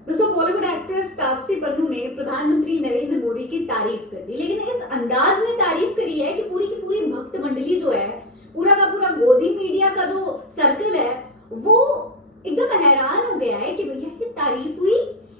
दोस्तों, बॉलीवुड एक्ट्रेस तापसी पन्नू ने प्रधानमंत्री नरेंद्र मोदी की तारीफ कर दी, लेकिन इस अंदाज में तारीफ करी है कि पूरी की पूरी भक्त मंडली जो है, पूरा का पूरा गोदी मीडिया का जो सर्कल है, वो एकदम हैरान हो गया है कि भैया ये तारीफ हुई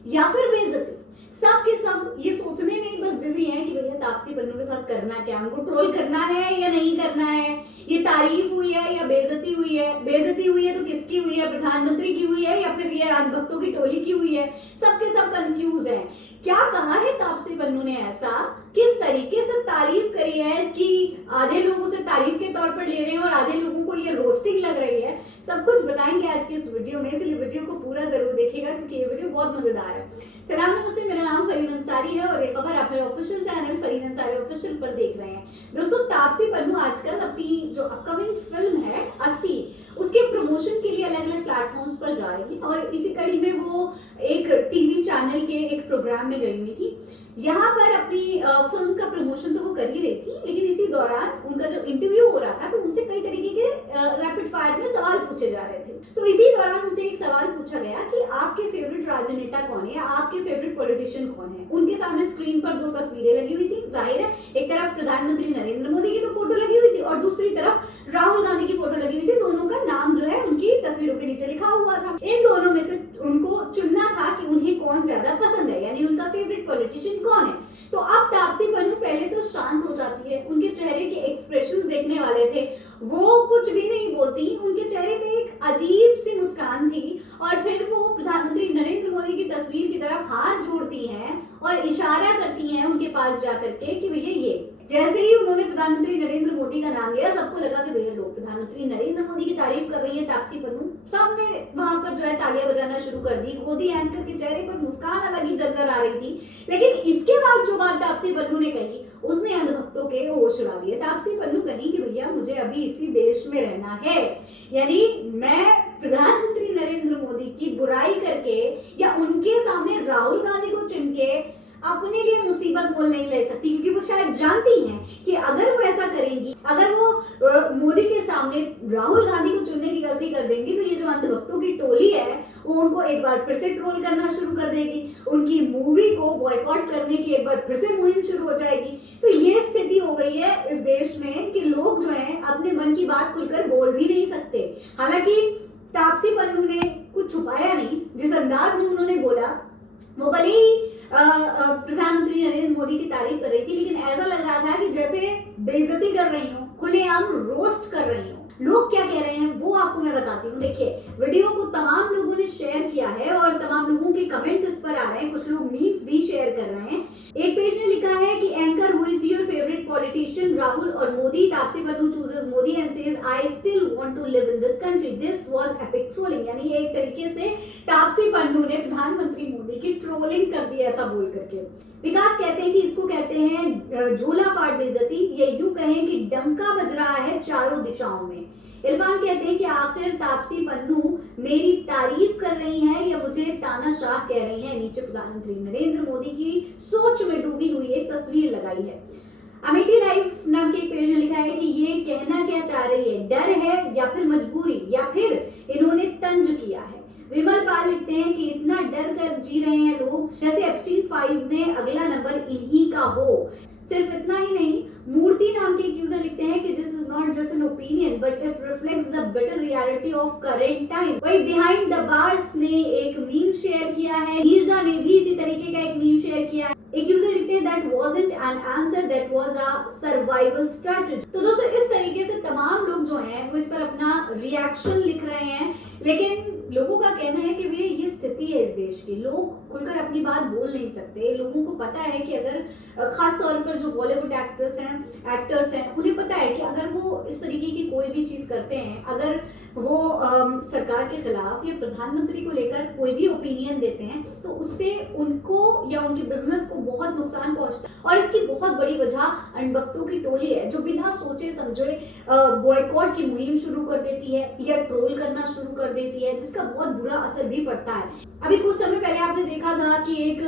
या फिर बेइज्जती। सब के सब ये सोचने में ही बस बिजी हैं कि भैया तापसी पन्नू के साथ करना क्या, उनको ट्रोल करना है या नहीं करना है, ये तारीफ हुई है या बेइज्जती हुई है, बेइज्जती हुई है तो किसकी हुई है, प्रधानमंत्री की हुई है या फिर ये अंधभक्तों की टोली की हुई है। सबके सब कंफ्यूज हैं। क्या कहा है तापसी पन्नू ने ऐसा, किस तरीके से तारीफ करी है कि आधे लोग उसे तारीफ के तौर पर ले रहे हैं और आधे लोगों को ये रोस्टिंग लग रही है, सब कुछ बताएंगे आज के इस वीडियो में, इसलिए वीडियो को पूरा जरूर देखिएगा क्योंकि ये वीडियो बहुत मजेदार है। सलाम नमस्ते, मेरा नाम फरीन अंसारी है और ये खबर आप मेरे official channel Fareen Ansari official पर देख रहे हैं। दोस्तों, तापसी पन्नू आजकल अपनी जो अपकमिंग फिल्म है 80 उसके प्रमोशन के लिए अलग अलग प्लेटफॉर्म्स पर जा रही है और इसी कड़ी में वो एक टीवी चैनल के एक प्रोग्राम में गई हुई थी। यहाँ पर अपनी फिल्म का प्रमोशन तो वो कर ही रही थी, लेकिन इसी दौरान उनका जो इंटरव्यू हो रहा था तो उनसे कई तरीके के रैपिड फायर में सवाल पूछे जा रहे थे। तो इसी दौरान उनसे एक सवाल पूछा गया कि आपके फेवरेट राजनेता कौन है, आपके फेवरेट पॉलिटिशियन कौन है। उनके सामने स्क्रीन पर दो तस्वीरें लगी हुई थी। जाहिर है, एक तरफ प्रधानमंत्री नरेंद्र मोदी की तो फोटो लगी हुई थी और दूसरी तरफ राहुल गांधी की फोटो लगी हुई थी। दोनों का नाम जो है उनकी तस्वीरों के नीचे लिखा हुआ था। इन दोनों में से उनको चुनना था कि उन्हें कौन ज्यादा पसंद है, यानी उनका फेवरेट पॉलिटिशियन कौन है। तो अब तापसी पन्नू पहले तो शांत हो जाती है, उनके चेहरे के एक्सप्रेशंस देखने वाले थे, वो कुछ भी नहीं बोलती, उनके चेहरे पे एक अजीब सी मुस्कान थी और फिर वो प्रधानमंत्री नरेंद्र मोदी की तस्वीर की तरफ हाथ जोड़ती हैं और इशारा करती हैं उनके पास जाकर के कि भैया ये। जैसे ही उन्होंने प्रधानमंत्री नरेंद्र मोदी का नाम लिया, सबको लगा कि भैया लोग प्रधानमंत्री नरेंद्र मोदी की तारीफ कर रही है तापसी पन्नू। सबने वहां पर जो है तालियां बजाना शुरू कर दी। गोदी एंकर के चेहरे पर मुस्कान अलग ही नजर आ रही थी, लेकिन इसके बाद जो बात तापसी पन्नू ने कही उसने अंधभक्तों के होश उड़ा दिए। तापसी पन्नू कही कि भैया मुझे अभी इसी देश में रहना है, यानी मैं प्रधानमंत्री नरेंद्र मोदी की बुराई करके या उनके सामने राहुल गांधी को चुन के अपने लिए मुसीबत मोल नहीं ले सकती, क्योंकि वो शायद जानती हैं कि अगर वो ऐसा करेंगी, अगर वो मोदी के सामने राहुल गांधी को चुनने की गलती कर देंगी तो ये जो अंधभक्तों की टोली है वो उनको एक बार फिर से ट्रोल करना शुरू कर देगी, उनकी मूवी को बॉयकॉट करने की एक बार फिर से मुहिम शुरू हो जाएगी। तो ये स्थिति हो गई है इस देश में कि लोग जो है अपने मन की बात खुलकर बोल भी नहीं सकते। हालांकि तापसी पन्नू ने कुछ छुपाया नहीं, जिस अंदाज में उन्होंने बोला वो भले ही प्रधानमंत्री नरेंद्र मोदी की तारीफ कर रही थी, लेकिन ऐसा लग रहा था कि जैसे बेइज्जती कर रही हूँ, खुलेआम रोस्ट कर रही हूँ। लोग क्या कह रहे हैं वो आपको मैं बताती हूँ। देखिए, वीडियो को तमाम लोगों ने शेयर किया है और तमाम लोगों के कमेंट्स इस पर आ रहे हैं, कुछ लोग मीम्स भी शेयर कर रहे हैं। एक पेज ने लिखा है कि anchor who is your favourite politician, Rahul और Modi? Taapsee Pannu chooses Modi and says I still want to live in this country, this was epic trolling. यानी एक तरीके से तापसी पन्नू ने प्रधानमंत्री मोदी की ट्रोलिंग कर दी ऐसा बोल करके। विकास कहते हैं कि इसको कहते हैं झोला फाड़ बेइज्जती, या यूं कहें कि डंका बज रहा है चारों दिशाओं में। इरफान कहते हैं कि आखिर तापसी पन्नू मेरी तारीफ कर रही हैं या मुझे तानाशाह कह रही हैं। नीचे प्रधानमंत्री नरेंद्र मोदी की सोच में डूबी हुई एक तस्वीर लगाई है। अमेठी लाइफ नाम के एक पेज ने लिखा है कि ये कहना क्या चाह रही है, डर है या फिर मजबूरी या फिर इन्होंने तंज किया है। विमल पाल लिखते हैं कि इतना डर कर जी रहे हैं लोग जैसे एप्स्टीन फाइल में अगला नंबर इन्हीं का हो। सिर्फ इतना ही नहीं, मूर्ति नाम के एक यूजर लिखते हैं कि this is not just an opinion but it reflects the bitter reality of current time. वही बिहाइंड द बार्स ने एक मीम शेयर किया है, नीरजा ने भी इसी तरीके का एक मीम शेयर किया है। एक यूजर लिखते हैं that wasn't an answer, that was a survival strategy. तो दोस्तों, इस तरीके से तमाम लोग जो हैं वो इस पर अपना रिएक्शन लिख रहे हैं, लेकिन लोगों का कहना है कि भैया ये स्थिति है इस देश की, लोग खुलकर अपनी बात बोल नहीं सकते। लोगों को पता है कि अगर खास तौर पर जो बॉलीवुड एक्ट्रेस हैं, एक्टर्स हैं, उन्हें पता है कि अगर वो इस तरीके की कोई भी चीज करते हैं, अगर वो सरकार के खिलाफ या प्रधानमंत्री को लेकर कोई भी ओपिनियन देते हैं तो उससे उनको या उनके बिजनेस को बहुत नुकसान पहुंचता है। और इसकी बहुत बड़ी वजह अंधभक्तों की टोली है जो बिना सोचे समझे बॉयकॉट की मुहिम शुरू कर देती है या ट्रोल करना शुरू कर देती है, जिसका बहुत बुरा असर भी पड़ता है। अभी कुछ समय पहले आपने देखा था कि एक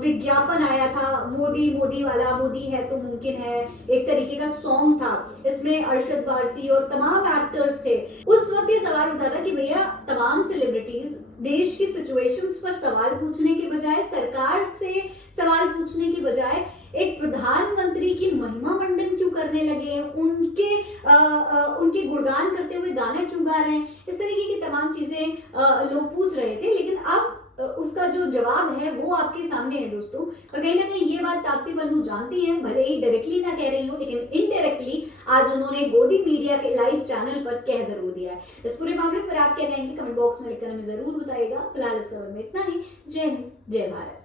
विज्ञापन आया था, मोदी मोदी वाला, मोदी है तो मुमकिन है, एक तरीके का सॉन्ग था। इसमें अरशद वारसी और तमाम एक्टर्स थे। उस वक्त ये सवाल उठा था कि भैया तमाम सेलिब्रिटीज देश की सिचुएशंस पर सवाल पूछने के बजाय, सरकार से सवाल पूछने की बजाय एक प्रधानमंत्री की महिमा मंडन क्यों करने लगे हैं, उनके गुणगान करते हुए गाना क्यों गा रहे हैं, इस तरीके की तमाम चीजें लोग पूछ रहे थे। लेकिन अब उसका जो जवाब है वो आपके सामने है दोस्तों। और कहीं ना कहीं ये बात तापसी पन्नू जानती हैं, भले ही डायरेक्टली ना कह रही हूँ, लेकिन इनडायरेक्टली आज उन्होंने गोदी मीडिया के लाइव चैनल पर कह जरूर दिया है। इस पूरे मामले पर आप क्या कहेंगे कमेंट बॉक्स में लिखकर हमें जरूर बताइएगा। फिलहाल इस खबर में इतना ही। जय हिंद, जय भारत।